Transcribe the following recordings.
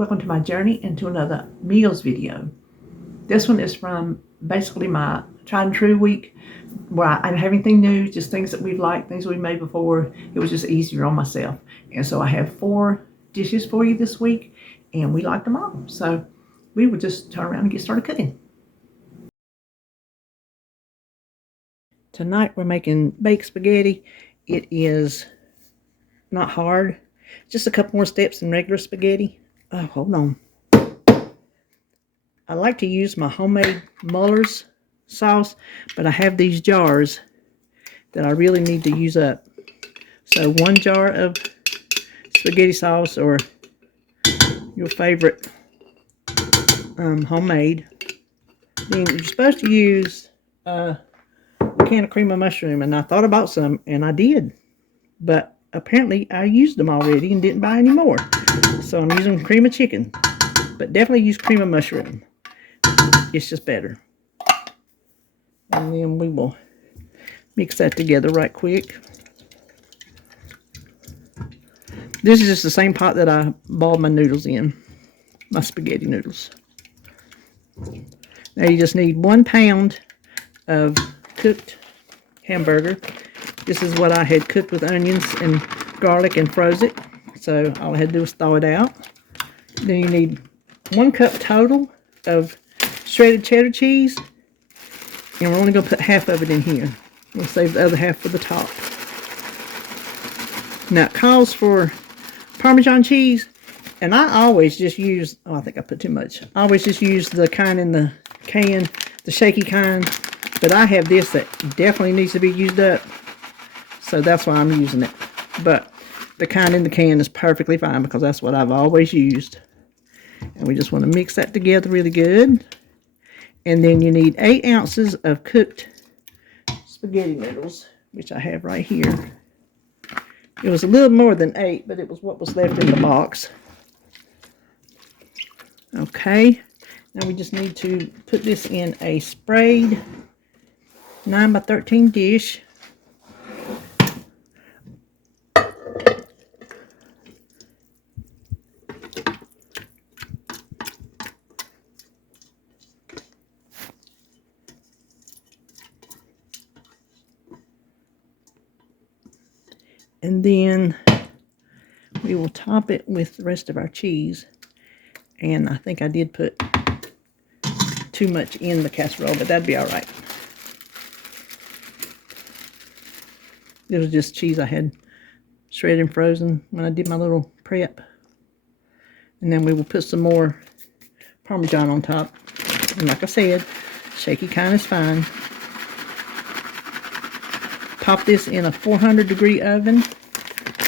welcome to my journey into another meals video. This one is from basically my tried and true week, where I didn't have anything new, just things that we've liked, things we've made before. It was just easier on myself. And so I have 4 dishes for you this week, and we liked them all. So we will just turn around and get started cooking. Tonight we're making baked spaghetti. It is not hard, just a couple more steps than regular spaghetti. Oh, hold on. I like to use my homemade Muller's sauce, but I have these jars that I really need to use up. So 1 jar of spaghetti sauce, or your favorite homemade. Then you're supposed to use a can of cream of mushroom, and I thought about some, and I did, but apparently I used them already and didn't buy any more. So I'm using cream of chicken, but definitely use cream of mushroom. It's just better. And then we will mix that together right quick. This is just the same pot that I boiled my noodles in, my spaghetti noodles. Now you just need 1 pound of cooked hamburger. This is what I had cooked with onions and garlic and froze it. So all I had to do was thaw it out. Then you need 1 cup total of shredded cheddar cheese. And we're only going to put half of it in here. We'll save the other half for the top. Now it calls for Parmesan cheese. And I always just use, oh, I think I put too much. I always just use the kind in the can, the shaky kind. But I have this that definitely needs to be used up. So that's why I'm using it. But the kind in the can is perfectly fine because that's what I've always used. And we just want to mix that together really good. And then you need 8 ounces of cooked spaghetti noodles, which I have right here. It was a little more than 8, but it was what was left in the box. Okay. Now we just need to put this in a sprayed 9 by 13 dish. And then we will top it with the rest of our cheese. And I think I did put too much in the casserole, but that'd be all right. It was just cheese I had shredded and frozen when I did my little prep. And then we will put some more Parmesan on top. And like I said, shaky kind is fine. Pop this in a 400-degree oven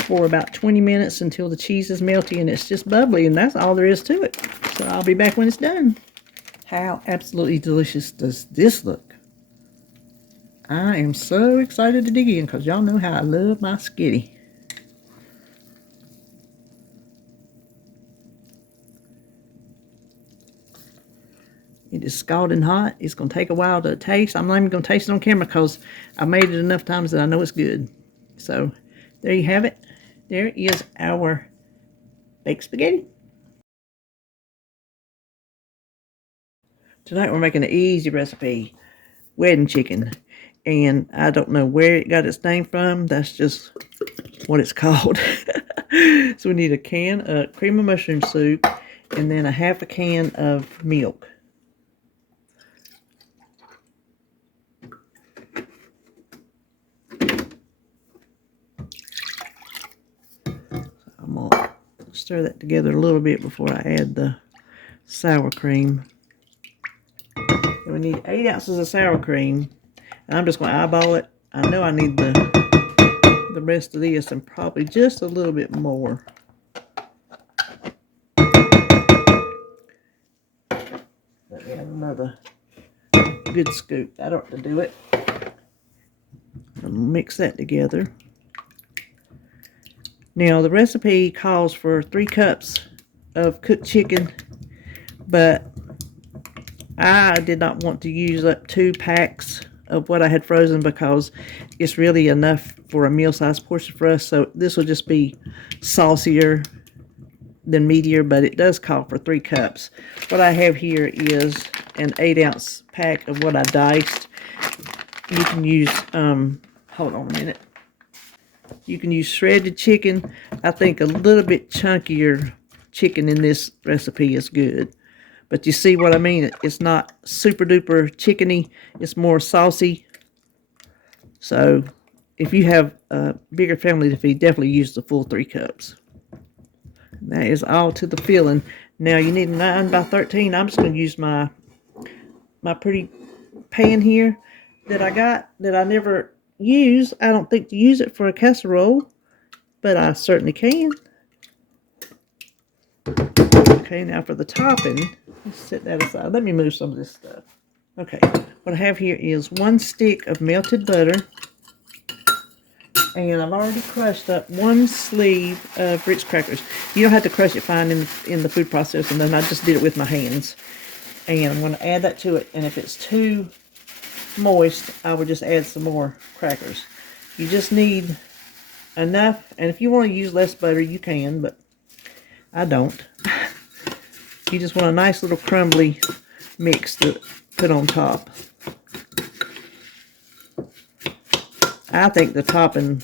for about 20 minutes until the cheese is melty and it's just bubbly, and that's all there is to it. So I'll be back when it's done. How absolutely delicious does this look? I am so excited to dig in because y'all know how I love my skitty. It is scalding hot. It's going to take a while to taste. I'm not even going to taste it on camera because I made it enough times that I know it's good. So there you have it. There is our baked spaghetti. Tonight we're making an easy recipe, wedding chicken. And I don't know where it got its name from. That's just what it's called. So we need a can of cream of mushroom soup and then a half a can of milk. I'm going to stir that together a little bit before I add the sour cream. And we need 8 ounces of sour cream. And I'm just going to eyeball it. I know I need the rest of this and probably just a little bit more. Let me have another good scoop. That ought to do it. I'll mix that together. Now the recipe calls for 3 cups of cooked chicken, but I did not want to use up 2 packs of what I had frozen because it's really enough for a meal-sized portion for us. So this will just be saucier than meatier, but it does call for 3 cups. What I have here is an 8-ounce pack of what I diced. You can use, hold on a minute. You can use shredded chicken. I think a little bit chunkier chicken in this recipe is good. But you see what I mean? It's not super duper chickeny. It's more saucy. So if you have a bigger family to feed, definitely use the full 3 cups. That is all to the filling. Now you need a 9 by 13. I'm just going to use my pretty pan here that I got that I never use. I don't think to use it for a casserole, but I certainly can. Okay, now for the topping, let's set that aside. Let me move some of this stuff. Okay, what I have here is 1 stick of melted butter. And I've already crushed up 1 sleeve of Ritz crackers. You don't have to crush it fine in the food processor, and then I just did it with my hands. And I'm going to add that to it. And if it's too moist, I will just add some more crackers. You just need enough. And if you want to use less butter, you can, but I don't. You just want a nice little crumbly mix to put on top. I think the topping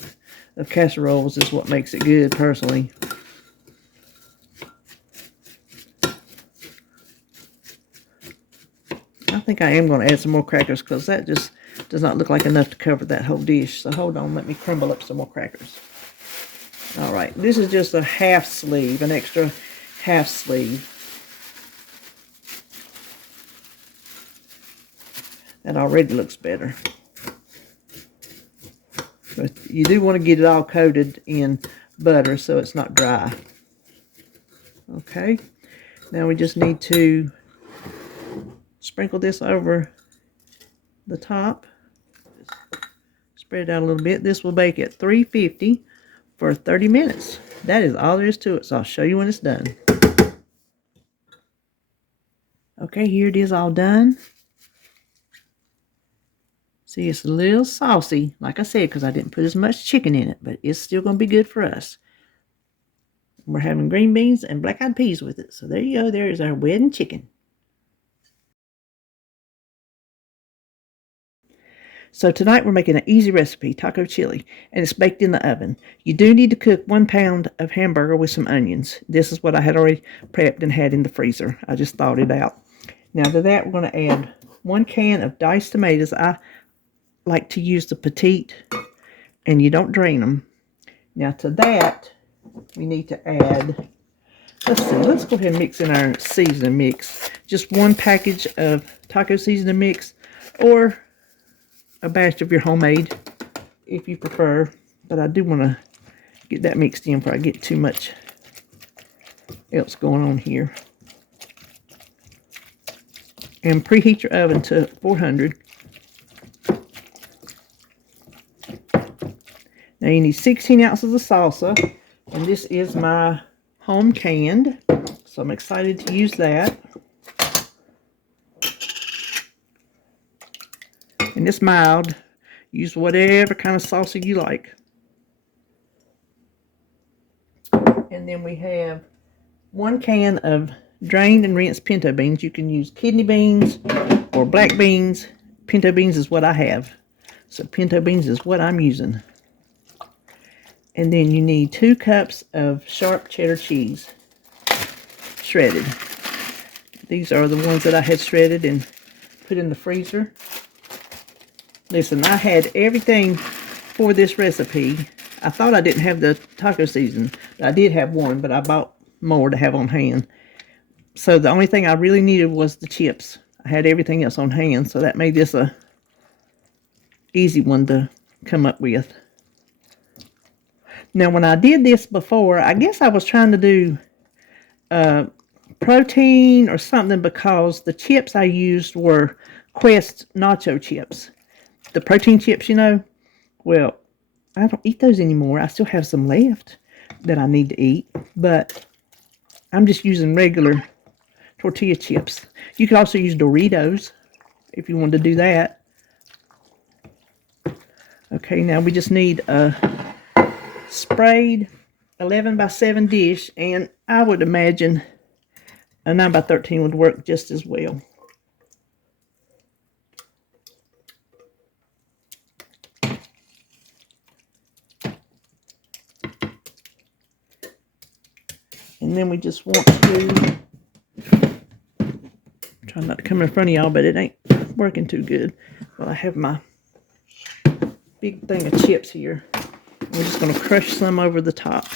of casseroles is what makes it good, personally. I think I am going to add some more crackers because that just does not look like enough to cover that whole dish. So hold on, let me crumble up some more crackers. All right, this is just a half sleeve, an extra half sleeve. That already looks better. But you do want to get it all coated in butter so it's not dry. Okay, now we just need to sprinkle this over the top. Spread it out a little bit. This will bake at 350 for 30 minutes. That is all there is to it, so I'll show you when it's done. Okay, here it is all done. See, it's a little saucy, like I said, because I didn't put as much chicken in it, but it's still going to be good for us. We're having green beans and black-eyed peas with it. So there you go. There is our wedding chicken. So tonight we're making an easy recipe, taco chili, and it's baked in the oven. You do need to cook 1 pound of hamburger with some onions. This is what I had already prepped and had in the freezer. I just thawed it out. Now to that, we're going to add 1 can of diced tomatoes. I like to use the petite, and you don't drain them. Now to that, we need to add, let's go ahead and mix in our seasoning mix. Just 1 package of taco seasoning mix, or a batch of your homemade if you prefer. But I do want to get that mixed in before I get too much else going on here. And preheat your oven to 400. Now you need 16 ounces of salsa, and this is my home canned, so I'm excited to use that. And it's mild. Use whatever kind of salsa you like. And then we have 1 can of drained and rinsed pinto beans. You can use kidney beans or black beans. Pinto beans is what I have. So pinto beans is what I'm using. And then you need 2 cups of sharp cheddar cheese, shredded. These are the ones that I had shredded and put in the freezer. Listen, I had everything for this recipe. I thought I didn't have the taco season. I did have 1, but I bought more to have on hand. So the only thing I really needed was the chips. I had everything else on hand, so that made this a easy one to come up with. Now, when I did this before, I guess I was trying to do protein or something, because the chips I used were Quest nacho chips. The protein chips, you know. Well, I don't eat those anymore. I still have some left that I need to eat, but I'm just using regular tortilla chips. You could also use Doritos if you wanted to do that. Okay, now we just need a sprayed 11 by 7 dish, and I would imagine a 9 by 13 would work just as well. And then we just want to try not to come in front of y'all, but it ain't working too good. Well, I have my big thing of chips here. We're just going to crush some over the top.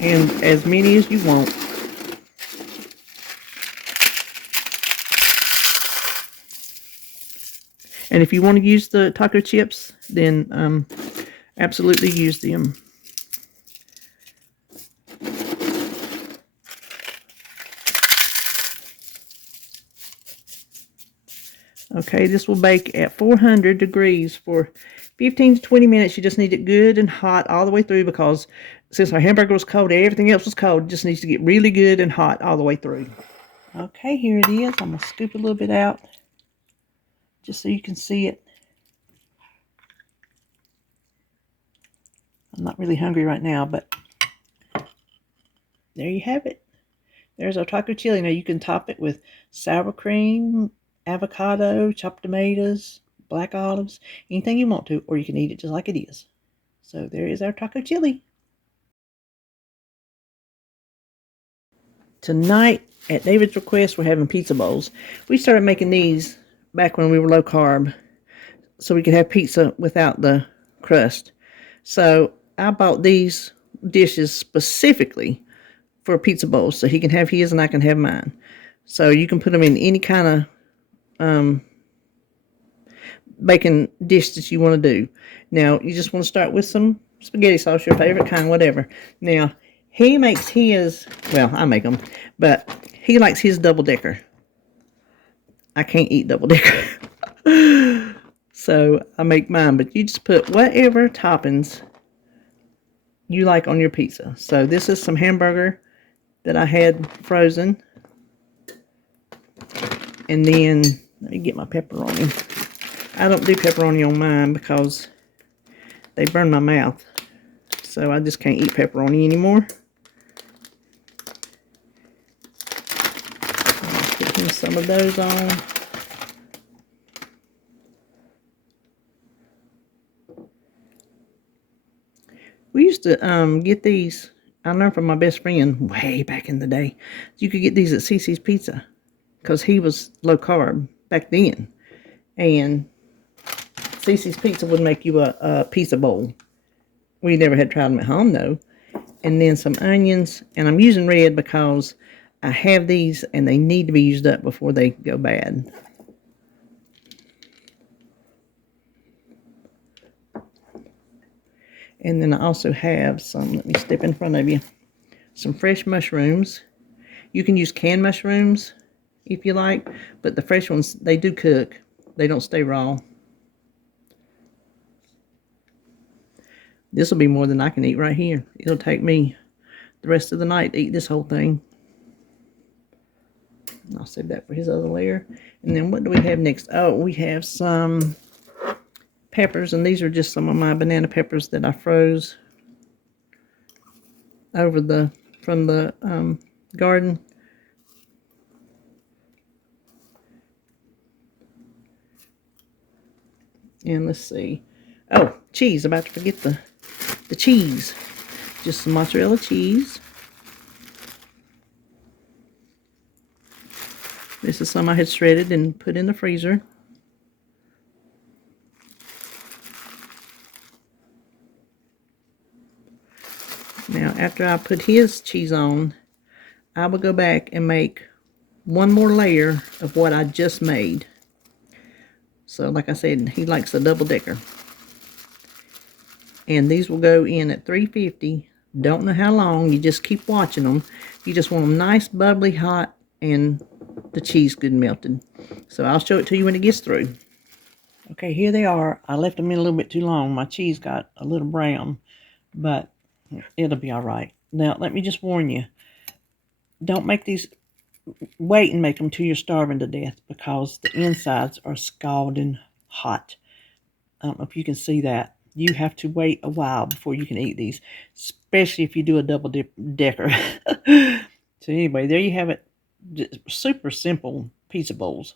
And as many as you want. And if you want to use the taco chips, then absolutely use them. Okay, this will bake at 400 degrees for 15 to 20 minutes. You just need it good and hot all the way through, because since our hamburger was cold, everything else was cold. It just needs to get really good and hot all the way through. Okay, here it is. I'm going to scoop a little bit out just so you can see it. I'm not really hungry right now, but there you have it. There's our taco chili. Now you can top it with sour cream, avocado, chopped tomatoes, black olives, anything you want to, or you can eat it just like it is. So there is our taco chili. Tonight, at David's request, we're having pizza bowls. We started making these back when we were low carb, so we could have pizza without the crust. So I bought these dishes specifically for pizza bowls, so he can have his and I can have mine. So you can put them in any kind of baking dish that you want to do. Now, you just want to start with some spaghetti sauce, your favorite kind, whatever. Now, he makes his, well, I make them, but he likes his double-decker. I can't eat double-decker. So I make mine, but you just put whatever toppings you like on your pizza. So this is some hamburger that I had frozen. And then, let me get my pepperoni. I don't do pepperoni on mine because they burn my mouth. So I just can't eat pepperoni anymore. Put him some of those on. We used to get these, I learned from my best friend way back in the day. You could get these at CiCi's Pizza because he was low carb back then. And CiCi's Pizza would make you a pizza bowl. We never had tried them at home though. And then some onions, and I'm using red because I have these and they need to be used up before they go bad. And then I also have some, let me step in front of you, some fresh mushrooms. You can use canned mushrooms if you like, but the fresh ones, they do cook. They don't stay raw. This will be more than I can eat right here. It'll take me the rest of the night to eat this whole thing. I'll save that for his other layer. And then what do we have next? Oh, we have some peppers, and these are just some of my banana peppers that I froze over from the garden. And let's see. Oh, cheese. About to forget the cheese. Just some mozzarella cheese. This is some I had shredded and put in the freezer. Now, after I put his cheese on, I will go back and make one more layer of what I just made. So, like I said, he likes a double-decker. And these will go in at 350. Don't know how long. You just keep watching them. You just want them nice, bubbly, hot, and the cheese good and melted. So, I'll show it to you when it gets through. Okay, here they are. I left them in a little bit too long. My cheese got a little brown, but it'll be all right. Now, let me just warn you. don't make these, wait and make them till you're starving to death, because the insides are scalding hot. I don't know if you can see that. You have to wait a while before you can eat these, especially if you do a double decker. So anyway, there you have it. Just super simple pizza bowls.